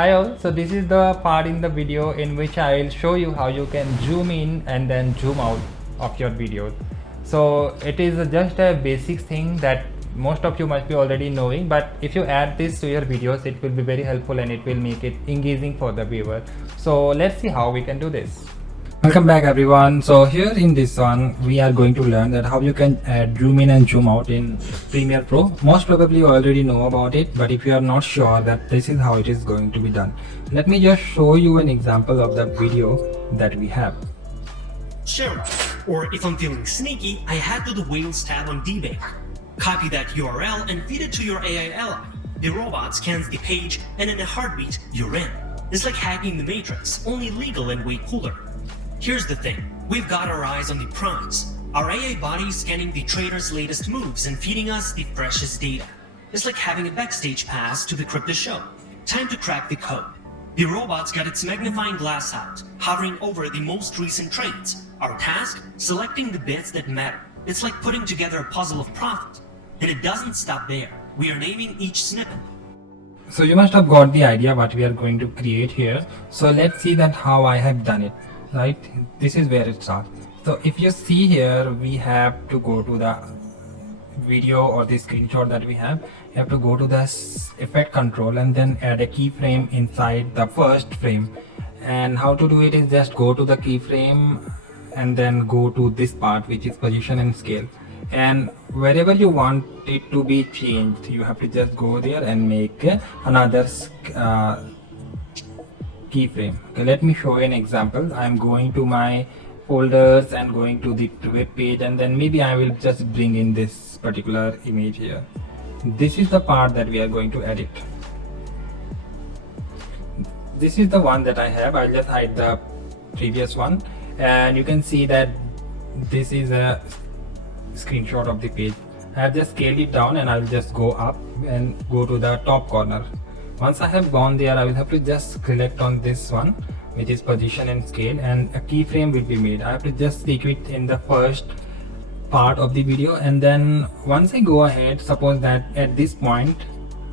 Hi all, so this is the part in the video in which I will show you how you can zoom in and then zoom out of your videos. So it is just a basic thing that most of you must be already knowing, but if you add this to your videos it will be very helpful and it will make it engaging for the viewer. So let's see how we can do this. Welcome back everyone. So here in this one we are going to learn that how you can add zoom in and zoom out in Premiere Pro. Most probably you already know about it, but if you are not sure that this is how it is going to be done, let me just show you an example of the video that we have. Share, or if I'm feeling sneaky, I head to the Whales tab on debug. Copy that URL and feed it to your AI ally. The robot scans the page and in a heartbeat, you're in. It's like hacking the Matrix, only legal and way cooler. Here's the thing, we've got our eyes on the prize. Our AI body is scanning the trader's latest moves and feeding us the freshest data. It's like having a backstage pass to the crypto show. Time to crack the code. The robot's got its magnifying glass out, hovering over the most recent trades. Our task? Selecting the bits that matter. It's like putting together a puzzle of profit. And it doesn't stop there. We are naming each snippet. So you must have got the idea what we are going to create here. So let's see that how I have done it. Right, this is where it starts. So if you see here, we have to go to the video or the screenshot that we have. You have to go to the effect control and then add a keyframe inside the first frame. And how to do it is just go to the keyframe and then go to this part, which is position and scale, and wherever you want it to be changed, you have to just go there and make another keyframe. Okay, let me show you an example. I'm going to my folders and going to the web page, and then maybe I will just bring in this particular image here. This is the part that we are going to edit. This is the one that I have. I'll just hide the previous one, and you can see that this is a screenshot of the page. I have just scaled it down and I will just go up and go to the top corner. Once I have gone there, I will have to just select on this one, which is position and scale, and a keyframe will be made. I have to just stick it in the first part of the video, and then once I go ahead, suppose that at this point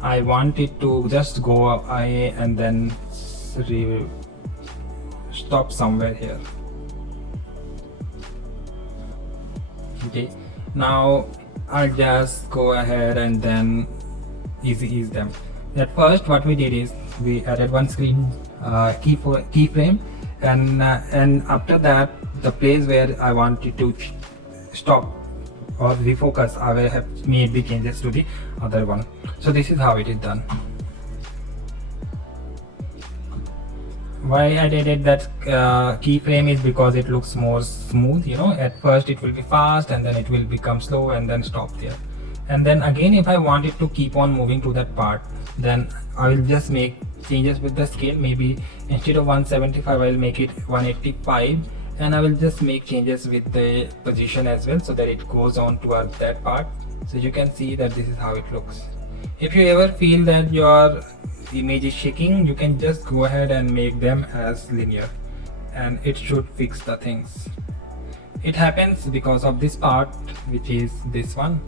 I want it to just go away and then stop somewhere here. Okay, now I'll just go ahead and then ease them. At first what we did is we added one screen keyframe, and after that the place where I wanted to stop or refocus, I will have made the changes to the other one. So this is how it is done. Why I added that keyframe is because it looks more smooth. You know, at first it will be fast and then it will become slow and then stop there. And then again, if I want it to keep on moving to that part, then I will just make changes with the scale. Maybe instead of 175 I will make it 185, and I will just make changes with the position as well so that it goes on towards that part. So you can see that this is how it looks. If you ever feel that your image is shaking, you can just go ahead and make them as linear and it should fix the things. It happens because of this part, which is this one,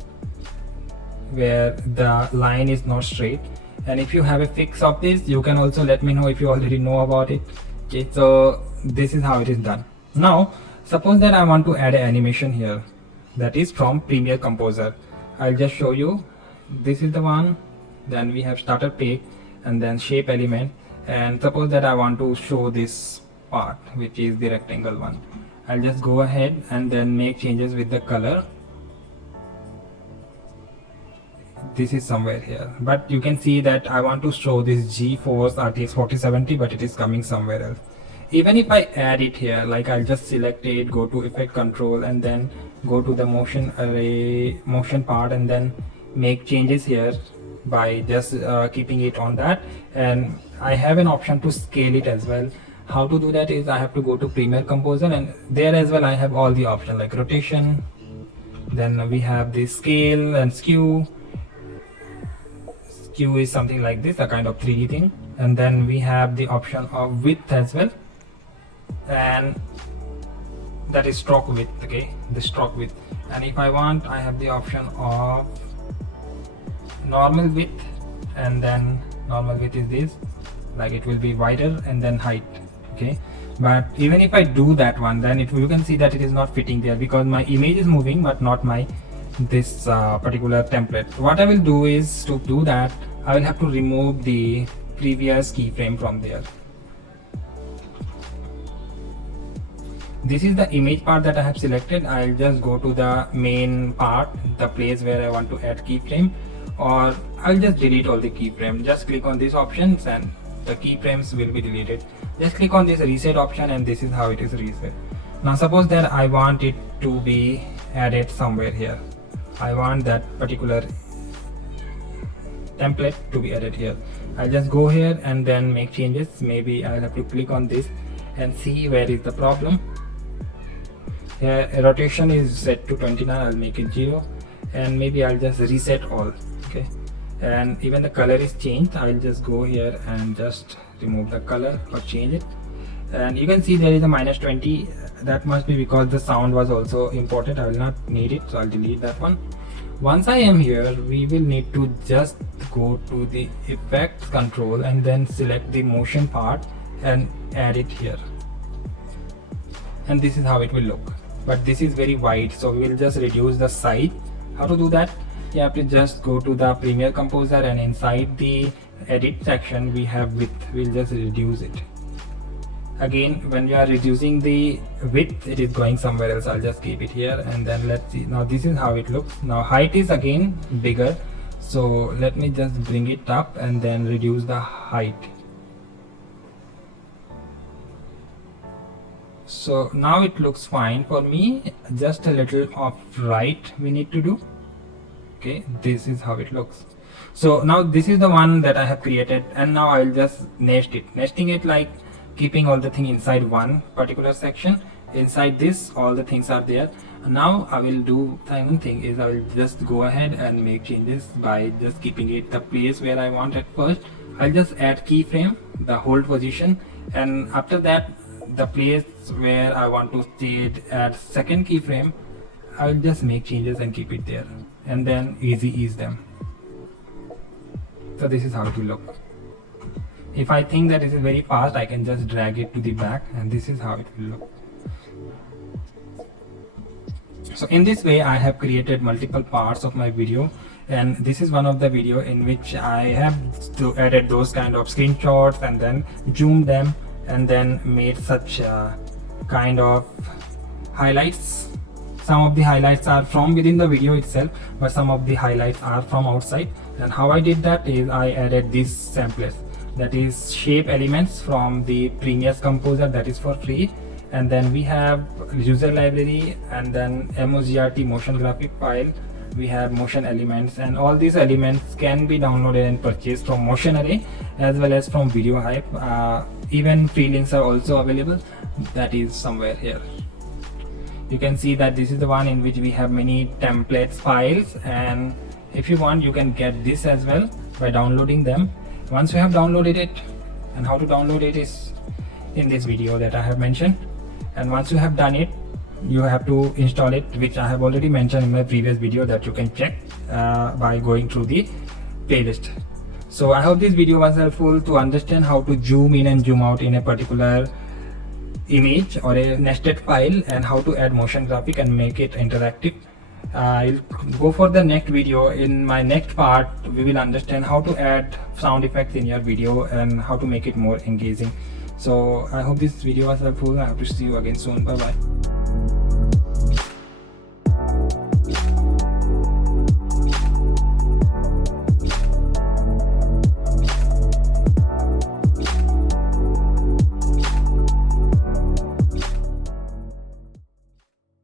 where the line is not straight. And if you have a fix of this, you can also let me know if you already know about it. Okay, so this is how it is done. Now suppose that I want to add an animation here that is from Premiere Composer. I'll just show you. This is the one. Then we have starter page and then shape element, and suppose that I want to show this part, which is the rectangle one. I'll just go ahead and then make changes with the color. This is somewhere here, but you can see that I want to show this GeForce RTX 4070, but it is coming somewhere else. Even if I add it here, like I'll just select it, go to effect control and then go to the motion array motion part and then make changes here by just keeping it on that. And I have an option to scale it as well. How to do that is I have to go to Premiere Composer, and there as well I have all the options like rotation, then we have the scale and skew. Skew is something like this, a kind of 3D thing, and then we have the option of width as well, and that is stroke width. Okay, the stroke width. And if I want, I have the option of normal width, and then normal width is this, like it will be wider and then height. Okay, but even if I do that one, then you can see that it is not fitting there because my image is moving but not my this particular template. What I will do is, to do that, I will have to remove the previous keyframe from there. This is the image part that I have selected. I'll just go to the main part, the place where I want to add keyframe, or I'll just delete all the keyframe. Just click on these options and the keyframes will be deleted. Just click on this reset option and this is how it is reset. Now suppose that I want it to be added somewhere here. I want that particular template to be added here. I'll just go here and then make changes. Maybe I'll have to click on this and see where is the problem. Here rotation is set to 29. I'll make it 0 and maybe I'll just reset all. Okay, and even the color is changed. I'll just go here and just remove the color or change it, and you can see there is a -20. That must be because the sound was also imported. I will not need it, so I'll delete that one. Once I am here, we will need to just go to the effects control and then select the motion part and add it here, and this is how it will look. But this is very wide, so we will just reduce the size. How to do that? You have to just go to the Premiere Composer and inside the edit section we have width. We'll just reduce it. Again, when you are reducing the width, it is going somewhere else. I'll just keep it here and then let's see. Now this is how it looks. Now height is again bigger, so let me just bring it up and then reduce the height. So now it looks fine for me. Just a little of right we need to do. Okay, this is how it looks. So now this is the one that I have created, and now I'll just nest it. Nesting it like keeping all the thing inside one particular section. Inside this all the things are there. Now I will do one thing is I will just go ahead and make changes by just keeping it the place where I want at first. I'll just add keyframe, the hold position, and after that the place where I want to stay at second keyframe, I'll just make changes and keep it there, and then easy ease them. So this is how it will look. If I think that it is very fast, I can just drag it to the back, and this is how it will look. So in this way I have created multiple parts of my video, and this is one of the video in which I have added those kind of screenshots and then zoomed them and then made such kind of highlights. Some of the highlights are from within the video itself, but some of the highlights are from outside. And how I did that is I added these templates, that is shape elements from the Premiere Composer, that is for free, and then we have user library, and then MOGRT motion graphic file, we have motion elements, and all these elements can be downloaded and purchased from Motion Array as well as from Video Hype. Even free links are also available, that is somewhere here. You can see that this is the one in which we have many templates files, and if you want you can get this as well by downloading them. Once you have downloaded it, and how to download it is in this video that I have mentioned, and once you have done it, you have to install it, which I have already mentioned in my previous video that you can check by going through the playlist. So I hope this video was helpful to understand how to zoom in and zoom out in a particular image or a nested file, and how to add motion graphic and make it interactive. I'll go for the next video. In my next part we will understand how to add sound effects in your video and how to make it more engaging. So I hope this video was helpful. I hope to see you again soon. Bye bye.